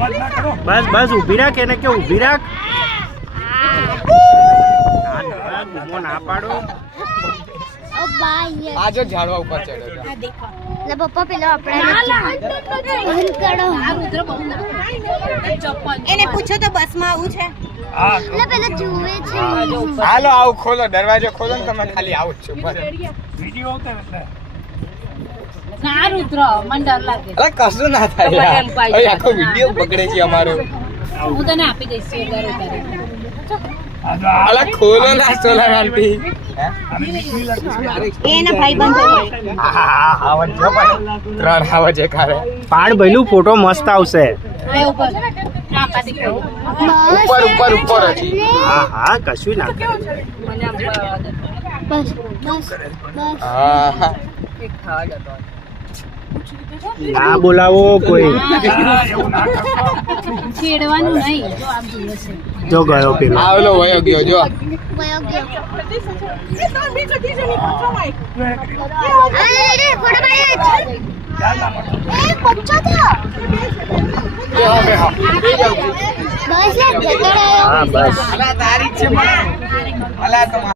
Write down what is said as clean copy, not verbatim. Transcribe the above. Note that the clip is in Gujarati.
બસ બસ ઊભી રાખ એને કે ઊભી રાખ. ના પાડો. આજો ઝાડવા ઉપર ચડ્યો લે પપ્પા પેલા એને પૂછો તો બસમાં આવું છે. લે પેલા જુએ છે. હાલો આવું ખોલો દરવાજો ખોલો ને તમે ખાલી આવું જ છો ના રુદ્ર મને ડર લાગે. અરે કશું ના થાય આખો વિડિયો બગડે છે અમારો. હું તને આપી દઈશ અલા ખોલો ના સોલર આંટી એના ભાઈ બંધ આવજ જો પણ 3 આવજ એકારે પાડ ભઈલું ફોટો મસ્ત આવશે. ઉપર ઉપર ઉપર હજી હા હા કશું ના કરે. બસ બસ બસ. હા ના બોલાવો કોઈ. છેડવાનું નહીં જો આપ જુએ છે. જો ગયો પેલો. આવલો વયો ગયો જો વયો ગયો. બચ્ચો થયો. બસ યાર જતો રહ્યો. હા બસ. અલા તારી જ છે પણ અલા તો